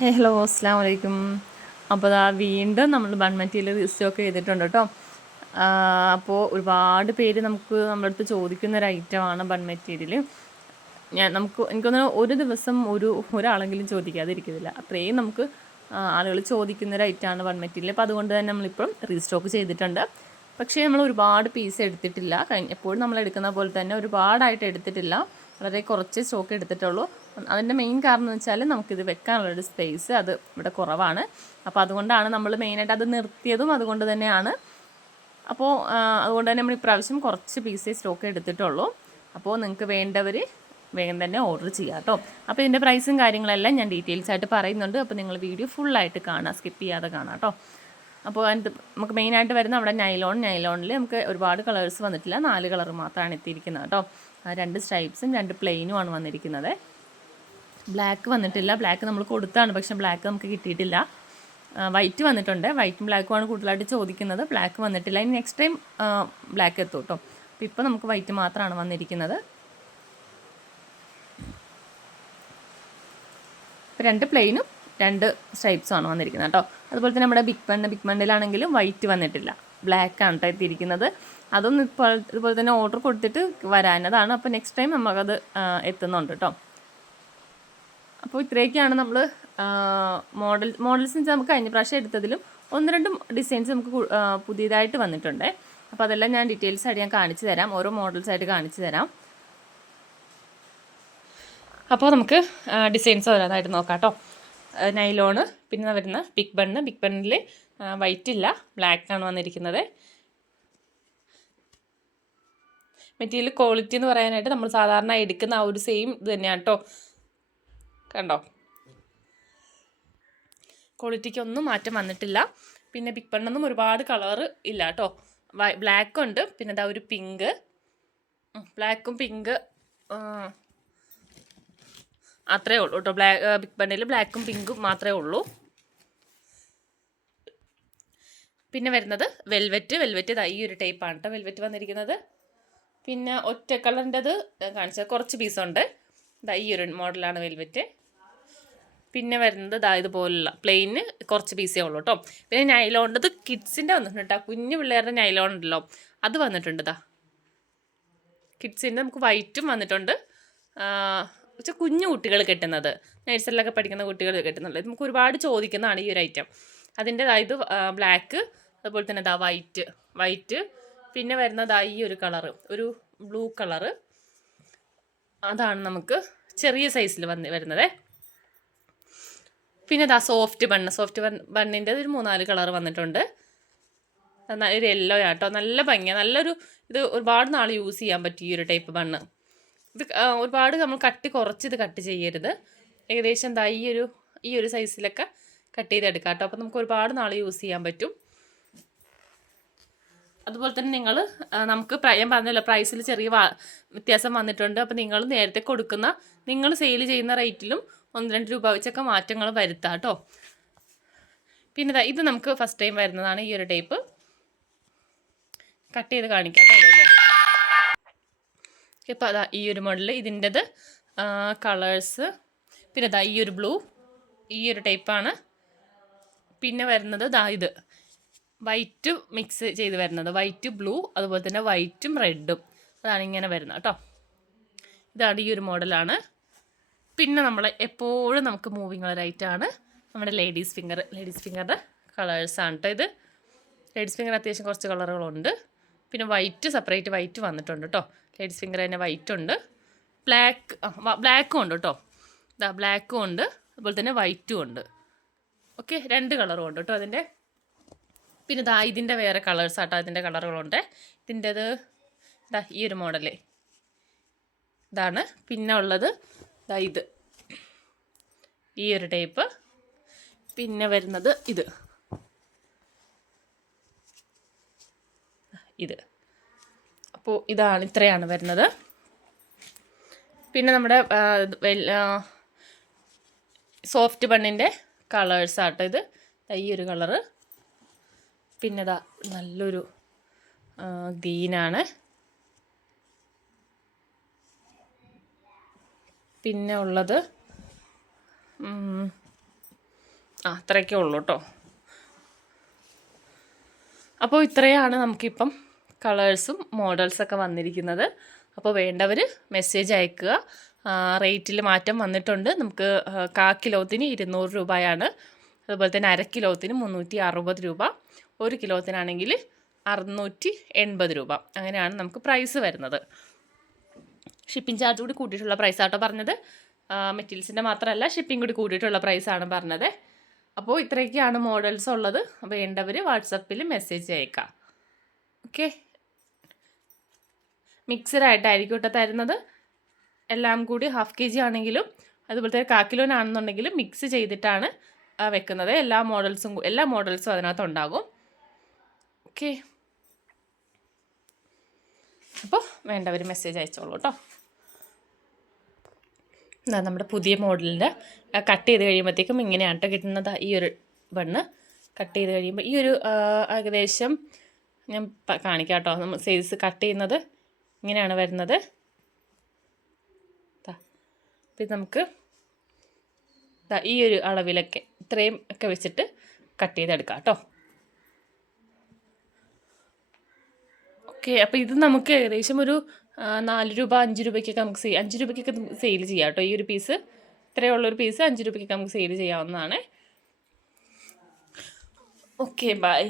Hello അസ്സാം വലൈക്കും. അപ്പോൾ വീണ്ടും നമ്മൾ ബൺ മെറ്റീരിയൽ റീസ്റ്റോക്ക് ചെയ്തിട്ടുണ്ട് കേട്ടോ. അപ്പോൾ ഒരുപാട് പേര് നമ്മുടെ അടുത്ത് ചോദിക്കുന്ന ഒരു ഐറ്റമാണ് ബൺ മെറ്റീരിയൽ. എനിക്കൊന്ന് ഒരു ദിവസം ഒരാളെങ്കിലും ചോദിക്കാതിരിക്കുന്നില്ല, അത്രയും ആളുകൾ ചോദിക്കുന്ന ഒരു ഐറ്റമാണ് ബൺ മെറ്റീരിയൽ. അപ്പോൾ അതുകൊണ്ട് തന്നെ നമ്മളിപ്പം റീസ്റ്റോക്ക് ചെയ്തിട്ടുണ്ട്. പക്ഷേ നമ്മൾ ഒരുപാട് പീസ് എടുത്തിട്ടില്ല. എപ്പോഴും നമ്മൾ എടുക്കുന്ന പോലെ തന്നെ ഒരുപാടായിട്ട് എടുത്തിട്ടില്ല, വളരെ കുറച്ച് സ്റ്റോക്ക് എടുത്തിട്ടുള്ളൂ. അതിൻ്റെ മെയിൻ കാരണം എന്ന് വെച്ചാൽ നമുക്കിത് വെക്കാനുള്ളൊരു സ്പേസ് അത് ഇവിടെ കുറവാണ്. അപ്പോൾ അതുകൊണ്ടാണ് നമ്മൾ മെയിനായിട്ട് അത് നിർത്തിയതും അതുകൊണ്ട് തന്നെയാണ്. അപ്പോൾ അതുകൊണ്ട് തന്നെ നമ്മൾ ഇപ്രാവശ്യം കുറച്ച് പീസേ സ്റ്റോക്ക് എടുത്തിട്ടുള്ളൂ. അപ്പോൾ നിങ്ങൾക്ക് വേണ്ടവർ വേഗം തന്നെ ഓർഡർ ചെയ്യാം കേട്ടോ. അപ്പോൾ ഇതിൻ്റെ പ്രൈസും കാര്യങ്ങളെല്ലാം ഞാൻ ഡീറ്റെയിൽസ് ആയിട്ട് പറയുന്നുണ്ട്. അപ്പോൾ നിങ്ങൾ വീഡിയോ ഫുള്ളായിട്ട് കാണാം, സ്കിപ്പ് ചെയ്യാതെ കാണാം കേട്ടോ. അപ്പോൾ നമുക്ക് മെയിനായിട്ട് വരുന്ന അവിടെ നൈലോണിൽ നമുക്ക് ഒരുപാട് കളേഴ്സ് വന്നിട്ടില്ല, 4 കളർ മാത്രമാണ് എത്തിയിരിക്കുന്നത് കേട്ടോ. 2 സ്ട്രൈപ്സും 2 പ്ലെയിനുമാണ് വന്നിരിക്കുന്നത്. ബ്ലാക്ക് വന്നിട്ടില്ല, ബ്ലാക്ക് നമ്മൾ കൊടുത്താണ്, പക്ഷേ ബ്ലാക്ക് നമുക്ക് കിട്ടിയിട്ടില്ല. വൈറ്റ് വന്നിട്ടുണ്ട്, വൈറ്റും ബ്ലാക്കുമാണ് കൂടുതലായിട്ട് ചോദിക്കുന്നത്. ബ്ലാക്ക് വന്നിട്ടില്ല, ഇനി നെക്സ്റ്റ് ടൈം ബ്ലാക്ക് എത്തും കേട്ടോ. അപ്പോൾ ഇപ്പോൾ നമുക്ക് വൈറ്റ് മാത്രമാണ് വന്നിരിക്കുന്നത്. 2 പ്ലെയിനും 2 സ്ട്രൈപ്സുമാണ് വന്നിരിക്കുന്നത് കേട്ടോ. അതുപോലെ തന്നെ നമ്മുടെ ബിഗ് ബണ്ണിലാണെങ്കിലും വൈറ്റ് വന്നിട്ടില്ല, ബ്ലാക്കാണ് കേട്ടോ എത്തിയിരിക്കുന്നത്. അതൊന്നും ഇതുപോലെ തന്നെ ഓർഡർ കൊടുത്തിട്ട് വരാനതാണ്. അപ്പോൾ നെക്സ്റ്റ് ടൈം നമുക്കത് എത്തുന്നുണ്ട് കേട്ടോ. അപ്പോൾ ഇത്രയൊക്കെയാണ് നമ്മൾ മോഡൽസ് നമുക്ക് കഴിഞ്ഞ പ്രാവശ്യം എടുത്തതിലും 1-2 ഡിസൈൻസ് നമുക്ക് പുതിയതായിട്ട് വന്നിട്ടുണ്ട്. അപ്പോൾ അതെല്ലാം ഞാൻ ഡീറ്റെയിൽസ് ആയിട്ട് ഞാൻ കാണിച്ചു തരാം, ഓരോ മോഡൽസായിട്ട് കാണിച്ചു തരാം. അപ്പോൾ നമുക്ക് ഡിസൈൻസ് ഓരോന്നായിട്ട് നോക്കാം കേട്ടോ. നൈലോണ്, പിന്നെ വരുന്ന ബിഗ് ബണ്ണിൽ വൈറ്റ് ഇല്ല, ബ്ലാക്കാണ് വന്നിരിക്കുന്നത്. മെറ്റീരിയൽ ക്വാളിറ്റി എന്ന് പറയാനായിട്ട് നമ്മൾ സാധാരണ എടുക്കുന്ന ആ ഒരു സെയിം ഇത് തന്നെയാണ് കേട്ടോ. കണ്ടോ, ക്വാളിറ്റിക്കൊന്നും മാറ്റം വന്നിട്ടില്ല. പിന്നെ ബിഗ് ബണ്ണൊന്നും ഒരുപാട് കളറ് ഇല്ല കേട്ടോ. ബ്ലാക്ക് ഉണ്ട്, പിന്നെ ഇതാ ഒരു പിങ്ക്, ബ്ലാക്കും പിങ്ക് അത്രേ ഉള്ളൂ കേട്ടോ. ബിഗ് ബണ്ണിൽ ബ്ലാക്കും പിങ്കും മാത്രമേ ഉള്ളൂ. പിന്നെ വരുന്നത് വെൽവെറ്റ് ഈ ഒരു ടൈപ്പാണ് കേട്ടോ വെൽവെറ്റ് വന്നിരിക്കുന്നത്. പിന്നെ ഒറ്റ കളറിൻ്റെത് കാണിച്ചത് കുറച്ച് പീസുണ്ട്, ഈ ഒരു മോഡലാണ് വെൽവെറ്റ്. പിന്നെ വരുന്നത് ഇതുപോലുള്ള പ്ലെയിന് കുറച്ച് പീസേ ഉള്ളൂ കേട്ടോ. പിന്നെ നൈലോണിൻ്റെത് കിഡ്സിൻ്റെ വന്നിട്ടുണ്ട് കേട്ടോ, കുഞ്ഞു പിള്ളേരുടെ നൈലോൺ ഉണ്ടല്ലോ, അത് വന്നിട്ടുണ്ട്. കിഡ്സിൻ്റെ നമുക്ക് വൈറ്റും വന്നിട്ടുണ്ട്, കുഞ്ഞു കുട്ടികൾ കെട്ടുന്നത്, നഴ്സറിലൊക്കെ പഠിക്കുന്ന കുട്ടികൾ കെട്ടുന്നുള്ളത്. നമുക്ക് ഒരുപാട് ചോദിക്കുന്നതാണ് ഈ ഒരു ഐറ്റം. അതിൻ്റെ ഇത് ബ്ലാക്ക്, അതുപോലെ തന്നെ വൈറ്റ്, പിന്നെ വരുന്നത് ഈ ഒരു കളറ്, ഒരു ബ്ലൂ കളറ്, അതാണ് നമുക്ക് ചെറിയ സൈസിൽ വരുന്നത്. പിന്നെ സോഫ്റ്റ് ബണ്ണിൻ്റെ ഒരു 3-4 കളർ വന്നിട്ടുണ്ട്. ഒരു യെല്ലോ ആട്ടോ, നല്ല ഭംഗിയാണ്, നല്ലൊരു ഇത് ഒരുപാട് നാൾ യൂസ് ചെയ്യാൻ പറ്റും ഈ ഒരു ടൈപ്പ് ബണ്ണ്. ഇത് ഒരുപാട് നമ്മൾ കുറച്ച് ഇത് കട്ട് ചെയ്യരുത്, ഏകദേശം ഈ ഒരു സൈസിലൊക്കെ കട്ട് ചെയ്തെടുക്കാം കേട്ടോ. അപ്പോൾ നമുക്ക് ഒരുപാട് നാൾ യൂസ് ചെയ്യാൻ പറ്റും. അതുപോലെ തന്നെ നമുക്ക് ഞാൻ പറഞ്ഞല്ലോ, പ്രൈസിൽ ചെറിയ വ്യത്യാസം വന്നിട്ടുണ്ട്. അപ്പോൾ നിങ്ങൾ നേരത്തെ നിങ്ങൾ സെയിൽ ചെയ്യുന്ന റേറ്റിലും 1-2 രൂപ വെച്ചൊക്കെ മാറ്റങ്ങൾ വരുത്താം കേട്ടോ. പിന്നെ ഇത് നമുക്ക് ഫസ്റ്റ് ടൈം വരുന്നതാണ് ഈ ഒരു ടൈപ്പ്. കട്ട് ചെയ്ത് കാണിക്കാം കേട്ടോ. ഇപ്പോൾ ഈ ഒരു മോഡൽ, ഇതിൻ്റെത് കളേഴ്സ്, പിന്നെ ഈ ഒരു ബ്ലൂ, ഈ ഒരു ടൈപ്പാണ്. പിന്നെ വരുന്നത് ഇത് വൈറ്റ് മിക്സ് ചെയ്ത് വരുന്നത്, വൈറ്റ് ബ്ലൂ, അതുപോലെ തന്നെ വൈറ്റും റെഡും, അതാണ് ഇങ്ങനെ വരുന്നത് കേട്ടോ. ഇതാണ് ഈ ഒരു മോഡലാണ്. പിന്നെ എപ്പോഴും നമുക്ക് മൂവിങ് കളറായിട്ടാണ് നമ്മുടെ ലേഡീസ് ഫിംഗറിൻ്റെ കളേഴ്സാണ് കേട്ടോ. ഇത് ലേഡീസ് ഫിംഗർ അത്യാവശ്യം കുറച്ച് കളറുകളുണ്ട്. പിന്നെ സെപ്പറേറ്റ് വൈറ്റ് വന്നിട്ടുണ്ട് കേട്ടോ. ലേഡീസ് ഫിംഗർ തന്നെ വൈറ്റ് ഉണ്ട്, ബ്ലാക്കും ഉണ്ട് കേട്ടോ. ബ്ലാക്കും ഉണ്ട്, അതുപോലെ തന്നെ വൈറ്റും ഉണ്ട്. ഓക്കെ, 2 കളറും ഉണ്ട് കേട്ടോ അതിൻ്റെ. പിന്നെ ഇതിൻ്റെ വേറെ കളേഴ്സ് ആട്ടോ, അതിൻ്റെ കളറുകളുണ്ട്. ഇതിൻ്റെത് ഈ ഒരു മോഡല് ഇതാണ്. പിന്നെ ഉള്ളത് ഇത് ഈ ഒരു ടൈപ്പ്. പിന്നെ വരുന്നത് ഇത് അപ്പോൾ ഇത്രയാണ് വരുന്നത്. പിന്നെ നമ്മുടെ സോഫ്റ്റ് ബണ്ണിൻ്റെ കളേഴ്സാട്ടോ ഇത്. ഈ ഒരു കളറ്, പിന്നെ നല്ലൊരു ഗ്രീനാണ്. പിന്നെ ഉള്ളത് അത്രയൊക്കെ ഉള്ളൂ കേട്ടോ. അപ്പോൾ ഇത്രയാണ് നമുക്കിപ്പം കളേഴ്സും മോഡൽസൊക്കെ വന്നിരിക്കുന്നത്. അപ്പോൾ വേണ്ടവർ മെസ്സേജ് അയക്കുക. റേറ്റിൽ മാറ്റം വന്നിട്ടുണ്ട്. നമുക്ക് 1/4 കിലോത്തിന് 200 രൂപയാണ്. അതുപോലെ തന്നെ 1/2 കിലോത്തിന് 360 രൂപ, 1 കിലോത്തിനാണെങ്കിൽ 680 രൂപ. അങ്ങനെയാണ് നമുക്ക് പ്രൈസ് വരുന്നത്. ഷിപ്പിംഗ് ചാർജ് കൂടി കൂട്ടിയിട്ടുള്ള പ്രൈസാട്ടോ പറഞ്ഞത്. മെറ്റീരിയൽസിൻ്റെ മാത്രമല്ല, ഷിപ്പിംഗ് കൂടി കൂട്ടിയിട്ടുള്ള പ്രൈസാണ് പറഞ്ഞത്. അപ്പോൾ ഇത്രയൊക്കെയാണ് മോഡൽസ് ഉള്ളത്. വേണ്ടവർ വാട്സപ്പിൽ മെസ്സേജ് അയക്കാം. ഓക്കെ, മിക്സഡായിട്ടായിരിക്കും കേട്ടോ തരുന്നത്. എല്ലാം കൂടി 1/2 kg ആണെങ്കിലും അതുപോലെ തന്നെ 1/4 കിലോനാണെന്നുണ്ടെങ്കിലും മിക്സ് ചെയ്തിട്ടാണ് വെക്കുന്നത്. എല്ലാ മോഡൽസും അതിനകത്ത് ഉണ്ടാകും. ഓക്കെ, അപ്പോൾ വേണ്ടവർ മെസ്സേജ് അയച്ചോളൂ കേട്ടോ. നമ്മുടെ പുതിയ മോഡലിൻ്റെ കട്ട് ചെയ്ത് കഴിയുമ്പോഴത്തേക്കും ഇങ്ങനെയാണ് കേട്ടോ കിട്ടുന്നത്. ഈ ഒരു ബണ്ണ് കട്ട് ചെയ്ത് കഴിയുമ്പോൾ ഈ ഒരു ഏകദേശം ഞാൻ കാണിക്കാം കേട്ടോ. നമ്മൾ സൈസ് കട്ട് ചെയ്യുന്നത് ഇങ്ങനെയാണ് വരുന്നത്. അപ്പം നമുക്ക് ഈ ഒരു അളവിലൊക്കെ ഇത്രയും ഒക്കെ വെച്ചിട്ട് കട്ട് ചെയ്തെടുക്കാം കേട്ടോ. ഓക്കെ, അപ്പോൾ ഇത് നമുക്ക് ഏകദേശം ഒരു 4 രൂപ 5 രൂപയ്ക്കൊക്കെ നമുക്ക് 5 രൂപയ്ക്കൊക്കെ സെയിൽ ചെയ്യാം കേട്ടോ. ഈ ഒരു പീസ്, ഇത്രയുള്ളൊരു പീസ് 5 രൂപയ്ക്കൊക്കെ നമുക്ക് സെയിൽ ചെയ്യാവുന്നതാണ്. Okay, by.